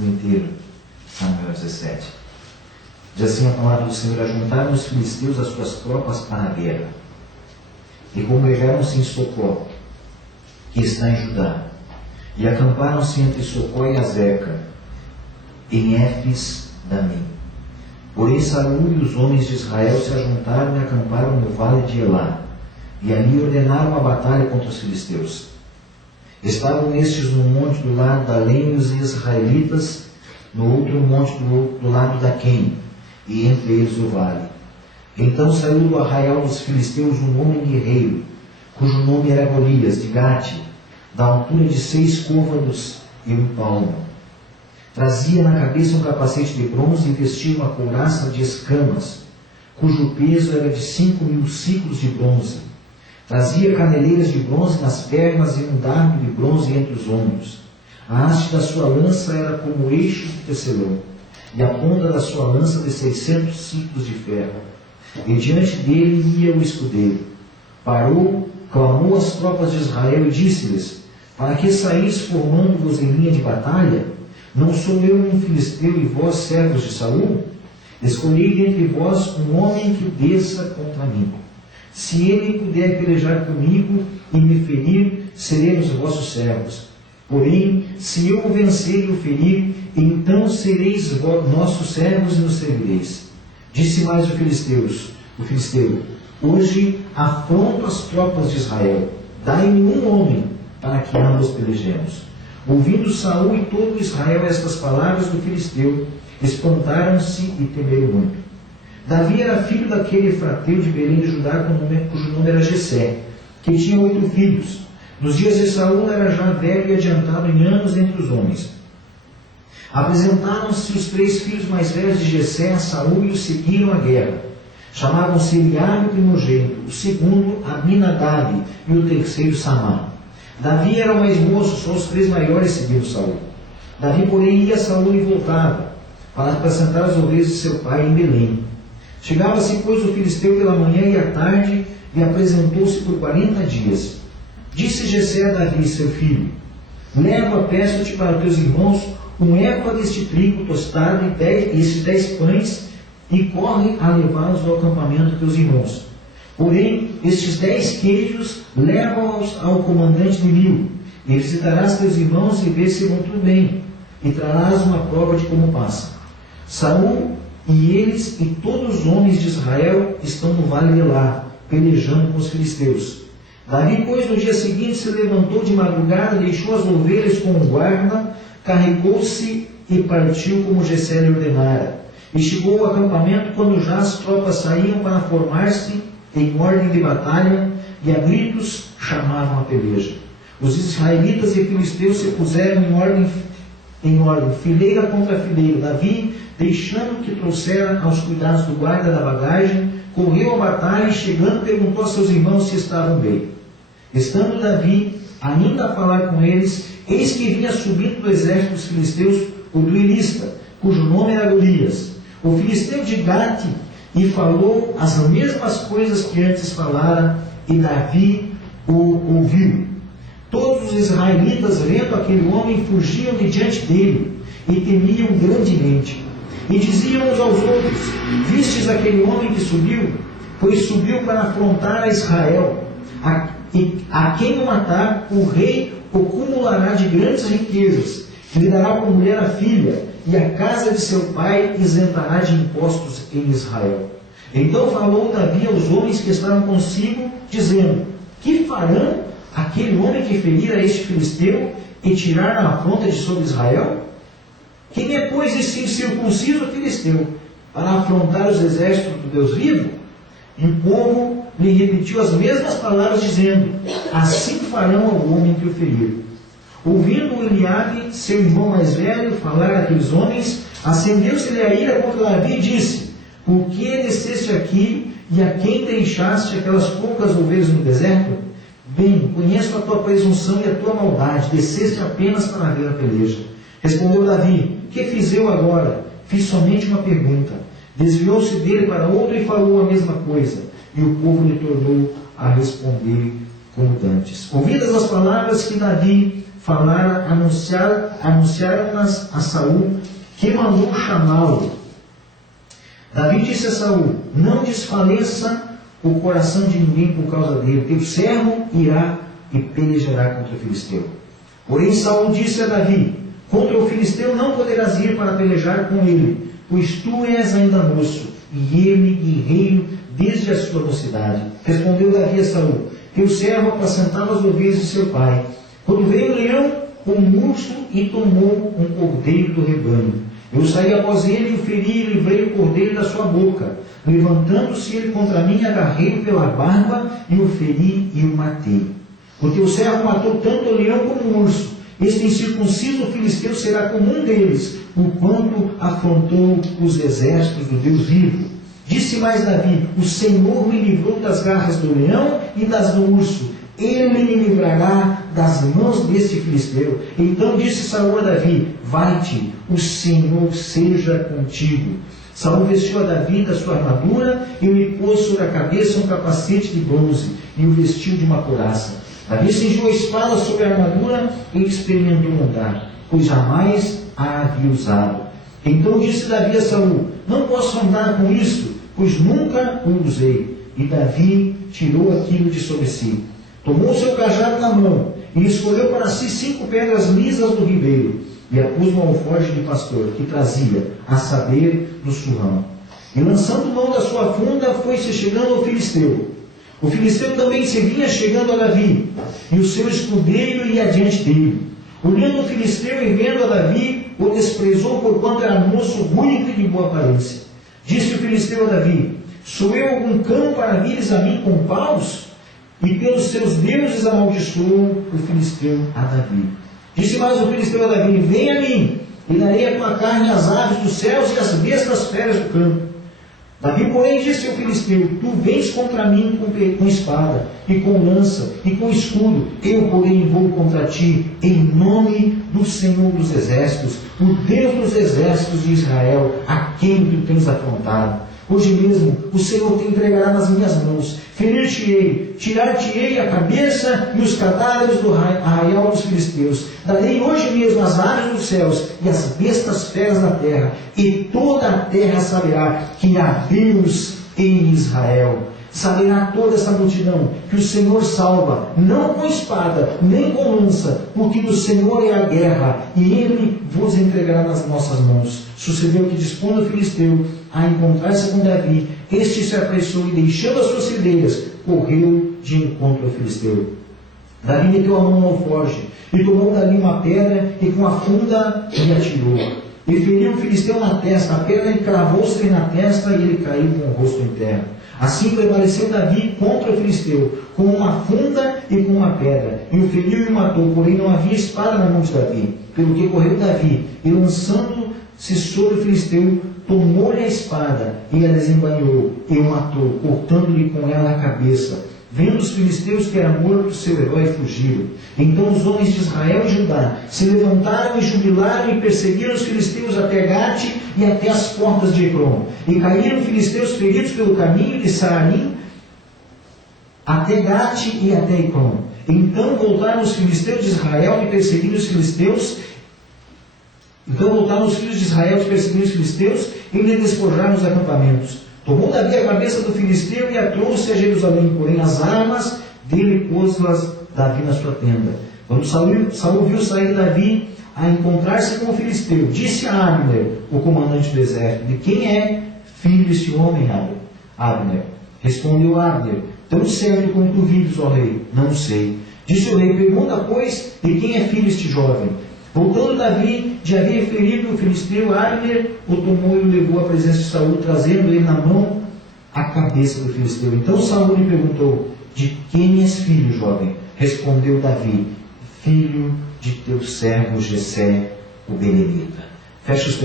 o inteiro. Samuel 17. Diz assim a palavra do Senhor: ajuntaram os filisteus as suas tropas para a guerra, e congregaram-se em Socó, que está em Judá, e acamparam-se entre Socó e Azeca, em Éfes-Damim. Porém Saul e os homens de Israel se ajuntaram e acamparam no vale de Elá, e ali ordenaram a batalha contra os filisteus. Estavam estes no monte do lado da Além os israelitas, no outro monte do lado da Quém, e entre eles o vale. Então saiu do arraial dos filisteus um homem guerreiro, cujo nome era Golias, de Gate, da altura de 6 côvados e 1 palmo. Trazia na cabeça um capacete de bronze e vestia uma couraça de escamas, cujo peso era de 5.000 ciclos de bronze. Trazia caneleiras de bronze nas pernas e um dardo de bronze entre os ombros. A haste da sua lança era como eixos de tecelão, e a ponta da sua lança de 600 ciclos de ferro. E diante dele ia o escudeiro. Parou, clamou às tropas de Israel e disse-lhes: para que saís formando-vos em linha de batalha? Não sou eu um filisteu e vós servos de Saul? Escolhei dentre vós um homem que desça contra mim. Se ele puder pelejar comigo e me ferir, seremos vossos servos. Porém, se eu o vencer e o ferir, então sereis nossos servos e nos servireis. Disse mais o filisteu: hoje afronto as tropas de Israel. Dai-me um homem para que ambos pelejemos. Ouvindo Saul e todo Israel estas palavras do filisteu, espantaram-se e temeram muito. Davi era filho daquele efrateu de Belém de Judá, cujo nome era Jessé, que tinha 8 filhos. Nos dias de Saul era já velho e adiantado em anos entre os homens. Apresentaram-se os 3 filhos mais velhos de Jessé a Saul e o seguiram à guerra. Chamavam-se Eliabe, o primogênito, o segundo Aminadab e o terceiro Samá. Davi era o mais moço, só os 3 maiores seguiram Saul. Davi, porém, ia a Saul e voltava, para apacentar as ovelhas de seu pai em Belém. Chegava-se, pois, o filisteu pela manhã e à tarde, e apresentou-se por 40 dias. Disse Jessé a Davi, seu filho: leva, peço-te para teus irmãos, um éfa deste trigo tostado e estes 10 pães, e corre a levá-los ao acampamento de teus irmãos. Porém, estes 10 queijos leva-os ao comandante de 1000, e visitarás teus irmãos e vê se vão tudo bem, e trarás uma prova de como passa. Saul e eles e todos os homens de Israel estão no vale de Elá, pelejando com os filisteus. Davi, pois, no dia seguinte se levantou de madrugada, deixou as ovelhas com o guarda, carregou-se e partiu como Jessé lhe ordenara. E chegou ao acampamento quando já as tropas saíam para formar-se em ordem de batalha, e a gritos chamavam a peleja. Os israelitas e filisteus se puseram em ordem, fileira contra fileira. Davi, deixando que trouxera aos cuidados do guarda da bagagem, correu à batalha e, chegando, perguntou a seus irmãos se estavam bem. Estando Davi ainda a falar com eles, eis que vinha subindo do exército dos filisteus o duelista, cujo nome era Golias, o filisteu de Gate, e falou as mesmas coisas que antes falara, e Davi o ouviu. Todos os israelitas, vendo aquele homem, fugiam de diante dele, e temiam grandemente. E diziam uns aos outros: vistes aquele homem que subiu? Pois subiu para afrontar a Israel. A quem o matar, o rei o cumulará de grandes riquezas, lhe dará por mulher a filha, e a casa de seu pai isentará de impostos em Israel. Então falou Davi aos homens que estavam consigo, dizendo: que farão aquele homem que ferir a este filisteu e tirar a afronta de sobre Israel? Quem é, pois, esse incircunciso filisteu para afrontar os exércitos do Deus vivo? E o povo lhe repetiu as mesmas palavras, dizendo: assim farão ao homem que o ferir. Ouvindo Eliabe, seu irmão mais velho, falar àqueles homens, acendeu-se-lhe a ira contra Davi e disse: por que desceste aqui, e a quem deixaste aquelas poucas ovelhas no deserto? Bem, conheço a tua presunção e a tua maldade, desceste apenas para ver a peleja. Respondeu Davi: que fiz eu agora? Fiz somente uma pergunta. Desviou-se dele para outro e falou a mesma coisa. E o povo lhe tornou a responder como dantes. Ouvidas as palavras que Davi falara, anunciaram-nas a Saul, que mandou chamá-lo. Davi disse a Saul: não desfaleça o coração de ninguém por causa dele, teu servo irá e pelejará contra o filisteu. Porém Saul disse a Davi: contra o filisteu não poderás ir para pelejar com ele, pois tu és ainda moço, e ele guerreiro desde a sua mocidade. Respondeu Davi a Saul: teu servo apacentava as ovelhas de seu pai. Quando veio o leão, um urso, e tomou um cordeiro do rebanho. Eu saí após ele, e o feri, e livrei o cordeiro da sua boca. Levantando-se ele contra mim, agarrei-o pela barba, e o feri e o matei. O teu servo matou tanto o leão como o urso. Este incircunciso filisteu será como um deles, porquanto afrontou os exércitos do Deus vivo. Disse mais Davi: o Senhor me livrou das garras do leão e das do urso. Ele me livrará das mãos deste filisteu. Então disse Saul a Davi: vai-te, o Senhor seja contigo. Saul vestiu a Davi da sua armadura e lhe pôs sobre a cabeça um capacete de bronze e o vestiu de uma couraça. Davi cingiu a espada sobre a armadura e experimentou andar, pois jamais a havia usado. Então disse Davi a Saul: não posso andar com isto, pois nunca o usei. E Davi tirou aquilo de sobre si. Tomou seu cajado na mão e escolheu para si 5 pedras lisas do ribeiro e a pôs no alforje de pastor que trazia, a saber, do surrão. E lançando mão da sua funda, foi-se chegando ao filisteu. O filisteu também se vinha chegando a Davi, e o seu escudeiro ia adiante dele. Olhando o filisteu e vendo a Davi, o desprezou porquanto era moço ruivo e de boa aparência. Disse o filisteu a Davi: sou eu algum cão para vires a mim com paus? E pelos seus deuses amaldiçoou o filisteu a Davi. Disse mais o filisteu a Davi: vem a mim, e darei a tua carne às aves dos céus e às bestas feras do campo. Davi, porém, disse ao filisteu: tu vens contra mim com espada, e com lança, e com escudo. Eu, porém, vou contra ti, em nome do Senhor dos Exércitos, o Deus dos Exércitos de Israel, a quem tu tens afrontado. Hoje mesmo o Senhor te entregará nas minhas mãos. Ferir-te-ei, tirar-te-ei a cabeça e os cadáveres do arraial dos filisteus. Darei hoje mesmo as aves dos céus e as bestas feras da terra, e toda a terra saberá que há Deus em Israel. Saberá toda essa multidão que o Senhor salva, não com espada, nem com lança, porque do Senhor é a guerra, e Ele vos entregará nas nossas mãos. Sucedeu que, dispondo o filisteu a encontrar-se com Davi, este se apressou e, deixando as suas cidreiras, correu de encontro ao filisteu. Davi meteu a mão no alforje, e tomou dali uma pedra, e com a funda lhe atirou. E feriu o filisteu na testa, a pedra encravou-se-lhe na testa, e ele caiu com o rosto em terra. Assim prevaleceu Davi contra o filisteu, com uma funda e com uma pedra, e o feriu e o matou, porém não havia espada na mão de Davi. Pelo que correu Davi, e lançando-se sobre o filisteu, tomou-lhe a espada, e a desembainhou, e o matou, cortando-lhe com ela a cabeça. Vendo os filisteus que era morto, seu herói fugiram. Então os homens de Israel e Judá se levantaram e jubilaram e perseguiram os filisteus até Gate e até as portas de Ecrom. E caíram filisteus feridos pelo caminho de Saarim até Gate e até Ecrom. Então voltaram os filisteus de Israel e perseguiram os filisteus. Então voltaram os filhos de Israel e perseguiram os filisteus e lhe despojaram os acampamentos. Tomou Davi a cabeça do filisteu e a trouxe a Jerusalém, porém as armas dele pôs-las Davi na sua tenda. Quando Saul viu sair Davi a encontrar-se com o filisteu, disse a Abner, o comandante do exército: de quem é filho este homem, Abner? Respondeu Abner: tão certo como tu vives, ó rei, não sei. Disse o rei: pergunta, pois, de quem é filho este jovem? Voltando Davi, de haver ferido o filisteu, Abner o tomou e o levou à presença de Saul, trazendo ele na mão a cabeça do filisteu. Então Saul lhe perguntou: de quem és filho, jovem? Respondeu Davi: filho de teu servo Jessé, o belemita. Fecha os teus